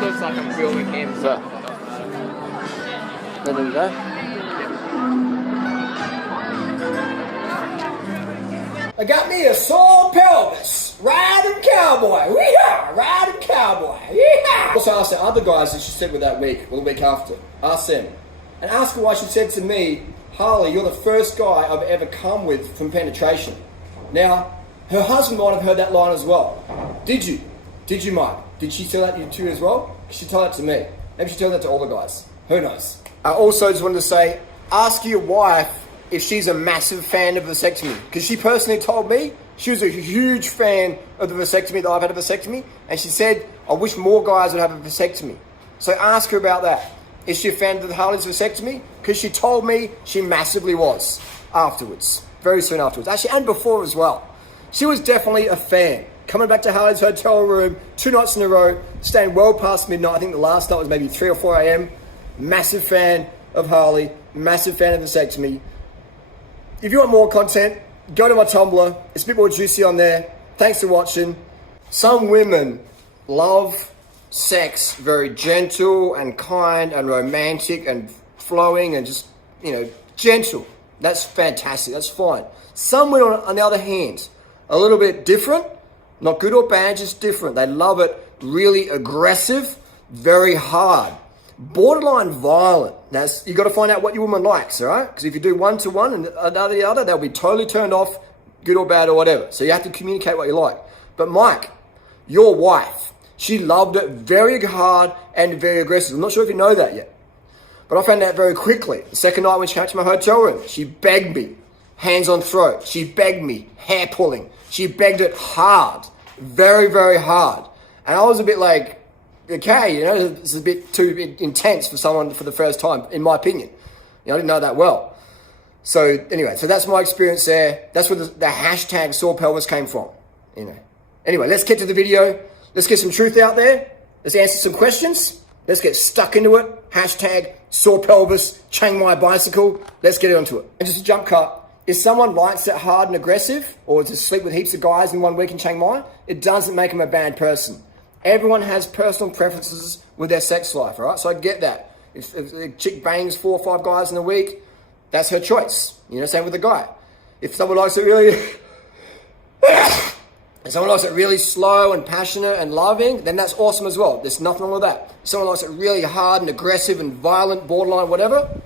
looks like I'm filming him. So, there we go. I got me a sore pelvis, riding cowboy, weehaw, riding cowboy, yeehaw. Also asked the other guys that she said with that week, or the week after, ask them. And ask her why she said to me, Harley, you're the first guy I've ever come with from penetration. Now, her husband might have heard that line as well. Did you? Did you, Mike? Did she tell that to you as well? She told that to me. Maybe she told that to all the guys. Who knows? I also just wanted to say, ask your wife if she's a massive fan of vasectomy. Because she personally told me she was a huge fan of the vasectomy, that I've had a vasectomy. And she said, I wish more guys would have a vasectomy. So ask her about that. Is she a fan of the Harley's vasectomy? Because she told me she massively was afterwards. Very soon afterwards. Actually, and before as well. She was definitely a fan. Coming back to Harley's hotel room 2 nights in a row, staying well past midnight. I think the last night was maybe 3 or 4 a.m. Massive fan of Harley. Massive fan of vasectomy. If you want more content, go to my Tumblr. It's a bit more juicy on there. Thanks for watching. Some women love sex very gentle and kind and romantic and flowing and just, gentle. That's fantastic. That's fine. Some women, on the other hand, a little bit different. Not good or bad, just different. They love it really aggressive, very hard. Borderline violent. Now, you got to find out what your woman likes, all right? Because if you do one-to-one and the other, they'll be totally turned off, good or bad or whatever. So you have to communicate what you like. But Mike, your wife, she loved it very hard and very aggressive. I'm not sure if you know that yet. But I found out very quickly. The second night when she came to my hotel room, she begged me, hands on throat. She begged me, hair pulling. She begged it hard, very, very hard. And I was a bit like, okay, it's a bit too intense for someone for the first time, in my opinion. I didn't know that well. So anyway, so that's my experience there. That's where the hashtag sore pelvis came from. Anyway, let's get to the video. Let's get some truth out there. Let's answer some questions. Let's get stuck into it. Hashtag sore pelvis, Chiang Mai bicycle. Let's get onto it. And just a jump cut. If someone likes it hard and aggressive, or to sleep with heaps of guys in 1 week in Chiang Mai, it doesn't make them a bad person. Everyone has personal preferences with their sex life, all right? So I get that. If a chick bangs 4 or 5 guys in a week, that's her choice. Same with the guy. If someone likes it really... if someone likes it really slow and passionate and loving, then that's awesome as well. There's nothing wrong with that. If someone likes it really hard and aggressive and violent, borderline, whatever,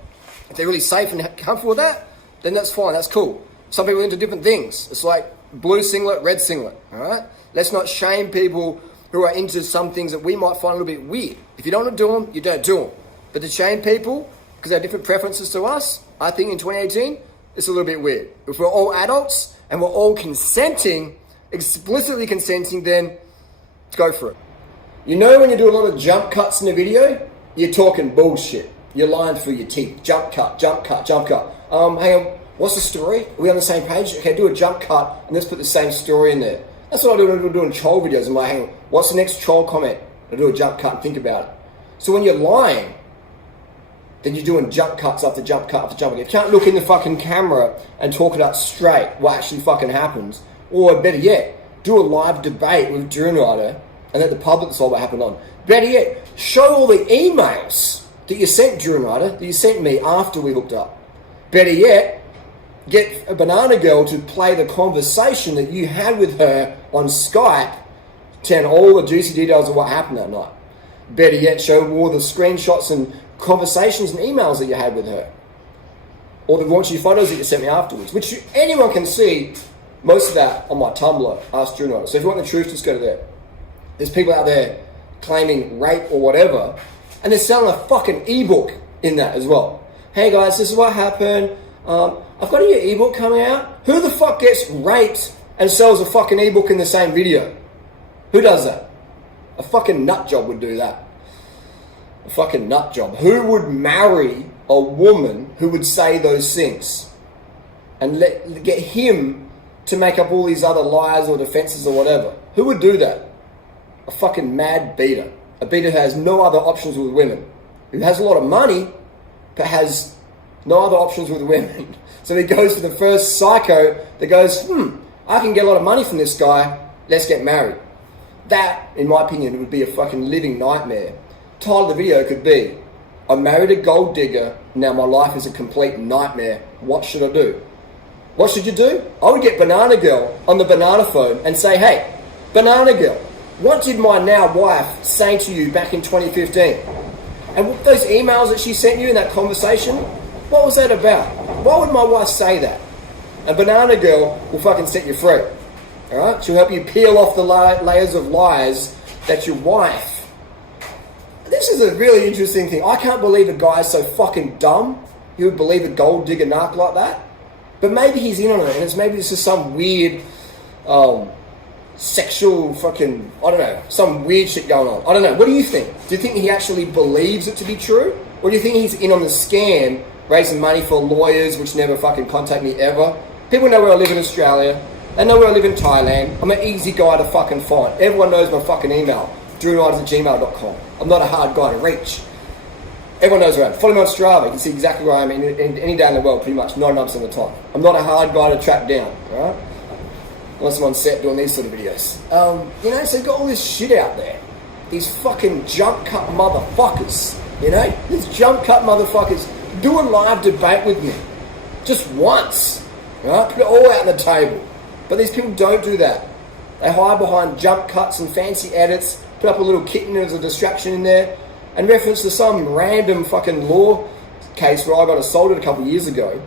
if they're really safe and comfortable with that, then that's fine, that's cool. Some people are into different things. It's like blue singlet, red singlet, all right? Let's not shame people who are into some things that we might find a little bit weird. If you don't want to do them, you don't do them. But to shame people because they have different preferences to us, I think in 2018, it's a little bit weird. If we're all adults and we're all consenting, explicitly consenting, then go for it. When you do a lot of jump cuts in a video, you're talking bullshit. You're lying through your teeth. Jump cut, jump cut, jump cut. Hang on, what's the story? Are we on the same page? Okay, do a jump cut and let's put the same story in there. That's what I do when I'm doing troll videos. I'm like, hang on, what's the next troll comment? I do a jump cut and think about it. So when you're lying, then you're doing jump cuts after jump cut after jump cut. You can't look in the fucking camera and talk it out straight what actually fucking happens. Or better yet, do a live debate with Durianrider and let the public decide what happened on. Better yet, show all the emails that you sent Durianrider, that you sent me after we hooked up. Better yet, get a banana girl to play the conversation that you had with her on Skype, telling all the juicy details of what happened that night. Better yet, show all the screenshots and conversations and emails that you had with her. Or the raunchy photos that you sent me afterwards, which anyone can see. Most of that on my Tumblr, Ask Durianrider. So if you want the truth, just go to there. There's people out there claiming rape or whatever, and they're selling a fucking ebook in that as well. Hey guys, this is what happened. I've got a new ebook coming out. Who the fuck gets raped and sells a fucking ebook in the same video? Who does that? A fucking nut job would do that. A fucking nut job. Who would marry a woman who would say those things and get him to make up all these other lies or defenses or whatever? Who would do that? A fucking mad beater. A beater who has no other options with women. Who has a lot of money, but has no other options with women. So he goes to the first psycho that goes, I can get a lot of money from this guy, let's get married. That, in my opinion, would be a fucking living nightmare. title of the video could be, I married a gold digger, now my life is a complete nightmare. What should I do? What should you do? I would get Banana Girl on the banana phone and say, hey, Banana Girl, what did my now wife say to you back in 2015? And those emails that she sent you in that conversation, what was that about? Why would my wife say that? And Banana Girl will fucking set you free. Alright? She'll help you peel off the layers of lies that your wife... This is a really interesting thing. I can't believe a guy is so fucking dumb he would believe a gold digger narc like that. But maybe he's in on it, and it's maybe this is some weird... sexual fucking, I don't know, some weird shit going on. I don't know. What do you think? Do you think he actually believes it to be true? Or do you think he's in on the scam, raising money for lawyers which never fucking contact me ever? People know where I live in Australia. They know where I live in Thailand. I'm an easy guy to fucking find. Everyone knows my fucking email, Durianrider@gmail.com. I'm not a hard guy to reach. Everyone knows where I am. Follow me on Strava. You can see exactly where I am in any day in the world, pretty much, 99% of the time. I'm not a hard guy to track down, alright? Unless I'm on set doing these sort of videos. You know, so you've got all this shit out there. These fucking jump cut motherfuckers. You know? These jump cut motherfuckers. Do a live debate with me. Just once. Right? Put it all out on the table. But these people don't do that. They hide behind jump cuts and fancy edits, put up a little kitten as a distraction in there, and reference to some random fucking law case where I got assaulted a couple of years ago.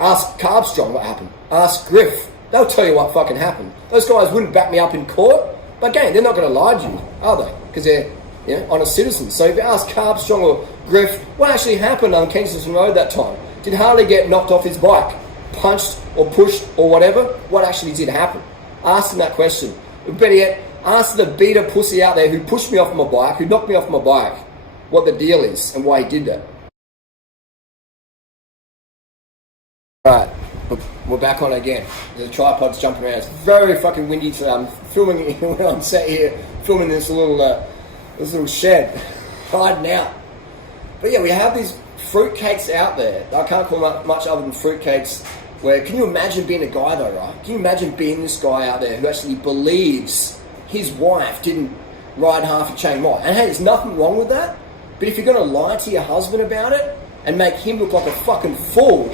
Ask Carbstrong what happened. Ask Griff. They'll tell you what fucking happened. Those guys wouldn't back me up in court. But again, they're not going to lie to you, are they? Because they're honest citizens. So if you ask Carbstrong or Griff, what actually happened on Kensington Road that time? Did Harley get knocked off his bike, punched or pushed or whatever? What actually did happen? Ask them that question. Or better yet, ask the beater pussy out there who pushed me off my bike, who knocked me off my bike, what the deal is and why he did that. Alright. We're back on again. The tripod's jumping around. It's very fucking windy today. I'm filming when I'm sat here, filming this little shed, hiding out. But yeah, we have these fruitcakes out there. I can't call them much other than fruitcakes. Where, can you imagine being a guy though, right? Can you imagine being this guy out there who actually believes his wife didn't ride half a chain mile? And hey, there's nothing wrong with that. But if you're going to lie to your husband about it and make him look like a fucking fool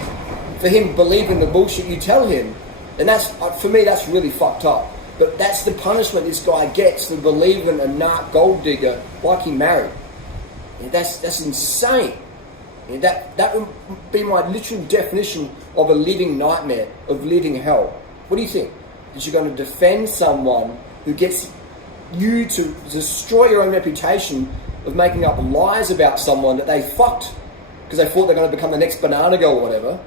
for him believing the bullshit you tell him, and that's, for me, that's really fucked up. But that's the punishment this guy gets for believing a narc gold digger like he married. And that's insane. And that would be my literal definition of a living nightmare, of living hell. What do you think? That you're going to defend someone who gets you to destroy your own reputation of making up lies about someone that they fucked because they thought they're going to become the next Banana Girl or whatever.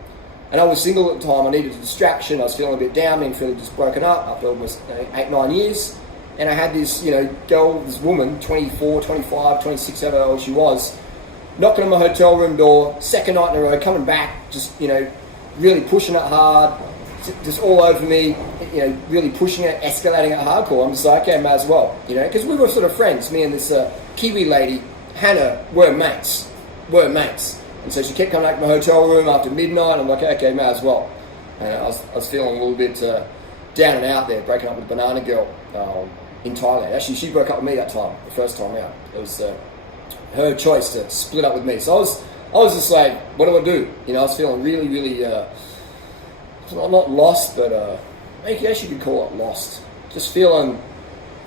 And I was single at the time. I needed a distraction. I was feeling a bit down, being feeling just broken up after almost 8-9 years. And I had this, girl, this woman, 24, 25, 26, however old she was, knocking on my hotel room door, second night in a row, coming back, just, really pushing it hard, just all over me, really pushing it, escalating it hardcore. I'm just like, okay, may as well, because we were sort of friends. Me and this Kiwi lady, Hannah, were mates. And so she kept coming back to my hotel room after midnight. I'm like, okay, may as well. And I was feeling a little bit down and out there, breaking up with Banana Girl in Thailand. Actually, she broke up with me that time, the first time out. It was her choice to split up with me. So I was just like, what do I do? I was feeling really, really, not lost, but I guess you could call it lost. Just feeling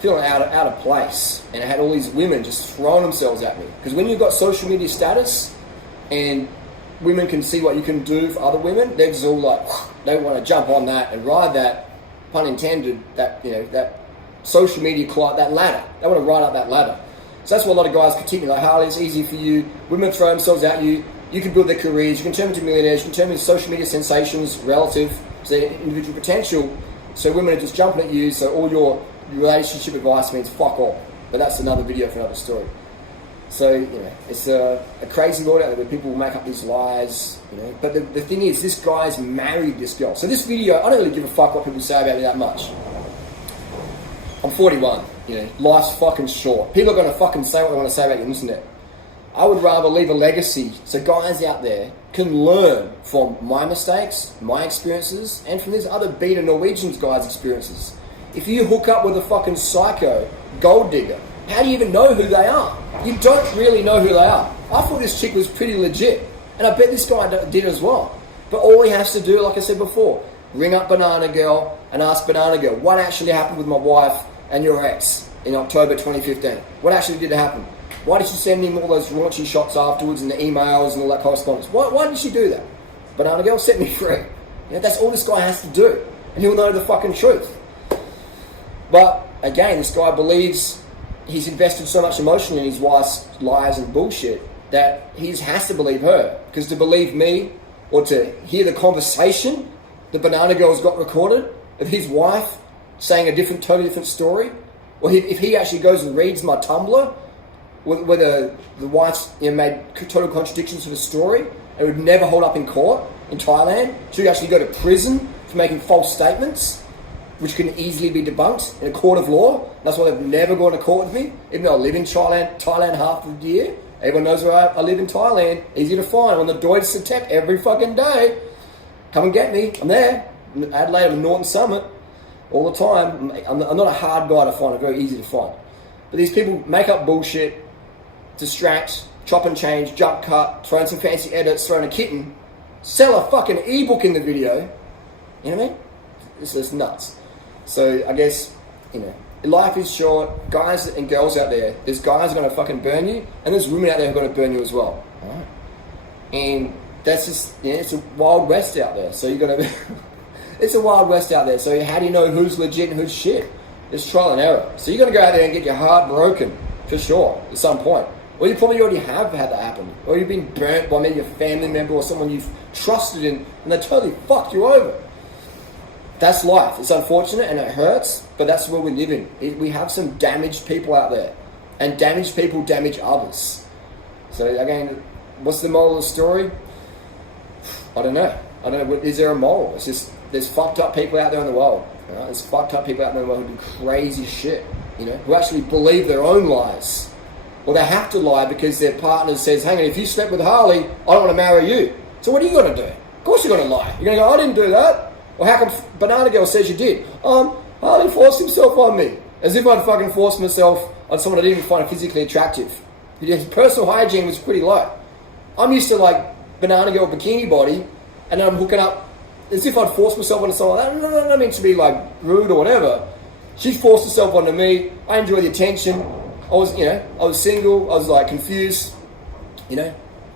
out of place. And I had all these women just throwing themselves at me. Because when you've got social media status, and women can see what you can do for other women, they're just all like, they want to jump on that and ride that, pun intended, that social media climb, that ladder. They want to ride up that ladder. So that's what a lot of guys continue. Like, Harley, it's easy for you. Women throw themselves at you. You can build their careers. You can turn them into millionaires. You can turn them into social media sensations relative to their individual potential. So women are just jumping at you. So all your relationship advice means fuck off. But that's another video for another story. So, it's a crazy world out there where people will make up these lies, But the thing is, this guy's married this girl. So this video, I don't really give a fuck what people say about me that much. I'm 41, life's fucking short. People are going to fucking say what they want to say about you on the internet. I would rather leave a legacy so guys out there can learn from my mistakes, my experiences, and from these other beta Norwegian guys' experiences. If you hook up with a fucking psycho gold digger, how do you even know who they are? You don't really know who they are. I thought this chick was pretty legit. And I bet this guy did as well. But all he has to do, like I said before, ring up Banana Girl and ask Banana Girl, what actually happened with my wife and your ex in October 2015? What actually did happen? Why did she send him all those raunchy shots afterwards and the emails and all that correspondence? Why did she do that? Banana Girl, set me free. That's all this guy has to do. And he'll know the fucking truth. But, again, this guy believes he's invested so much emotion in his wife's lies and bullshit that he has to believe her. Because to believe me, or to hear the conversation that Banana Girl's got recorded of his wife saying a totally different story, or if he actually goes and reads my Tumblr, where the wife's made total contradictions to the story, and would never hold up in court in Thailand, she would actually go to prison for making false statements, which can easily be debunked in a court of law. That's why they've never gone to court with me, even though I live in Thailand half of the year. Everyone knows where I live in Thailand. Easy to find. I'm on the Deutsche Satep every fucking day. Come and get me. I'm there. In Adelaide, I'm Norton Summit all the time. I'm not a hard guy to find. I'm very easy to find. But these people make up bullshit, distract, chop and change, jump cut, throw in some fancy edits, throw in a kitten, sell a fucking ebook in the video. You know what I mean? It's just nuts. So I guess, life is short. Guys and girls out there's guys who are going to fucking burn you, and there's women out there who are going to burn you as well. Alright? And that's just, it's a wild west out there. So you're going to, it's a wild west out there. So how do you know who's legit and who's shit? It's trial and error. So you're going to go out there and get your heart broken, for sure, at some point. Or you probably already have had that happen. Or you've been burnt by maybe a family member or someone you've trusted in, and they totally fucked you over. That's life. It's unfortunate and it hurts, but that's where we live in. We have some damaged people out there, and damaged people damage others. So again, what's the moral of the story? I don't know. Is there a moral? It's just, there's fucked up people out there in the world. Right? There's fucked up people out there in the world who do crazy shit, who actually believe their own lies. Or they have to lie because their partner says, hang on, if you slept with Harley, I don't want to marry you. So what are you going to do? Of course you're going to lie. You're going to go, I didn't do that. Or how come Banana Girl says you did? Harley forced himself on me. As if I'd fucking forced myself on someone I didn't even find physically attractive. His personal hygiene was pretty low. I'm used to Banana Girl bikini body, and then I'm hooking up as if I'd forced myself onto someone. I don't mean to be rude or whatever. She forced herself onto me. I enjoy the attention. I was single. I was confused.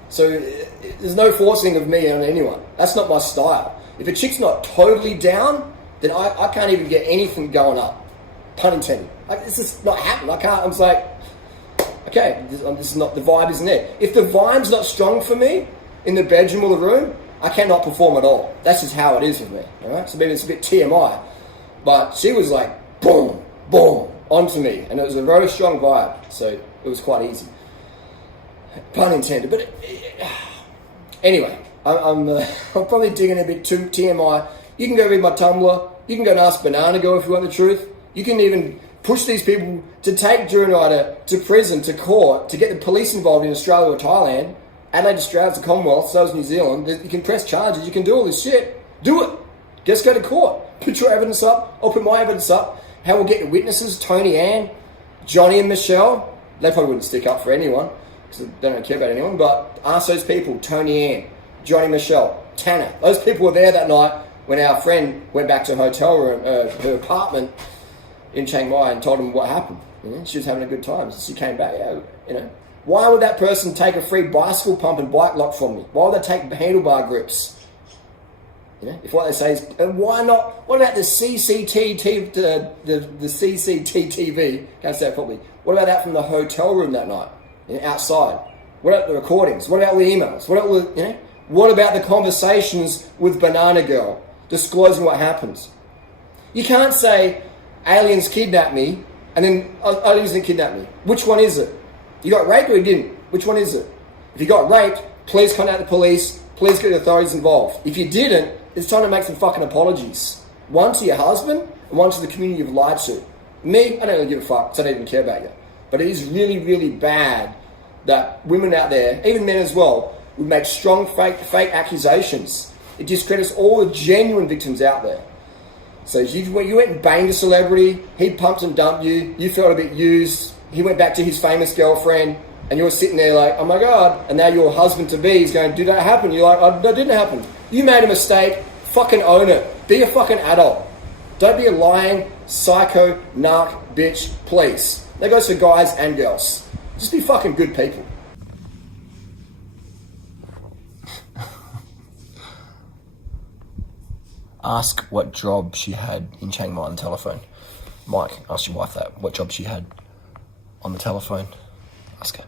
So there's no forcing of me on anyone. That's not my style. If a chick's not totally down, then I can't even get anything going up. Pun intended. It's just not happening. I can't. I'm just okay, this is not, the vibe isn't there. If the vibe's not strong for me in the bedroom or the room, I cannot perform at all. That's just how it is with me. All right. So maybe it's a bit TMI, but she was boom, boom, onto me, and it was a very strong vibe. So it was quite easy. Pun intended. But anyway. I'm probably digging a bit too TMI. You can go read my Tumblr. You can go and ask Banana Girl if you want the truth. You can even push these people to take Durianrider to prison, to court, to get the police involved in Australia or Thailand. Adelaide, Australia's the Commonwealth, so is New Zealand. You can press charges. You can do all this shit. Do it. Just go to court. Put your evidence up. I'll put my evidence up. How we'll get the witnesses, Tony Ann, Johnny and Michelle. They probably wouldn't stick up for anyone because they don't care about anyone. But ask those people, Tony Ann, Johnny, Michelle, Tanner. Those people were there that night when our friend went back to her hotel room, her apartment in Chiang Mai, and told him what happened. She was having a good time. So she came back. Why would that person take a free bicycle pump and bike lock from me? Why would they take handlebar grips? If what they say is, and why not? What about the CCTV? The CCTV? Can't say it properly. What about that from the hotel room that night, outside? What about the recordings? What about the emails? What about the What about the conversations with Banana Girl, disclosing what happens? You can't say, aliens kidnapped me, and then aliens didn't kidnap me. Which one is it? You got raped or you didn't? Which one is it? If you got raped, please contact the police, please get the authorities involved. If you didn't, it's time to make some fucking apologies. One to your husband, and one to the community you've lied to. Me, I don't really give a fuck, so I don't even care about you. But it is really, really bad that women out there, even men as well, would make strong fake accusations. It discredits all the genuine victims out there. So you went and banged a celebrity, he pumped and dumped you, you felt a bit used, he went back to his famous girlfriend, and you're sitting there like, oh my God, and now your husband-to-be is going, did that happen? You're like, oh, that didn't happen. You made a mistake, fucking own it. Be a fucking adult. Don't be a lying, psycho, narc, bitch, please. That goes for guys and girls. Just be fucking good people. Ask what job she had in Chiang Mai on the telephone. Mike, ask your wife that, what job she had on the telephone. Ask her.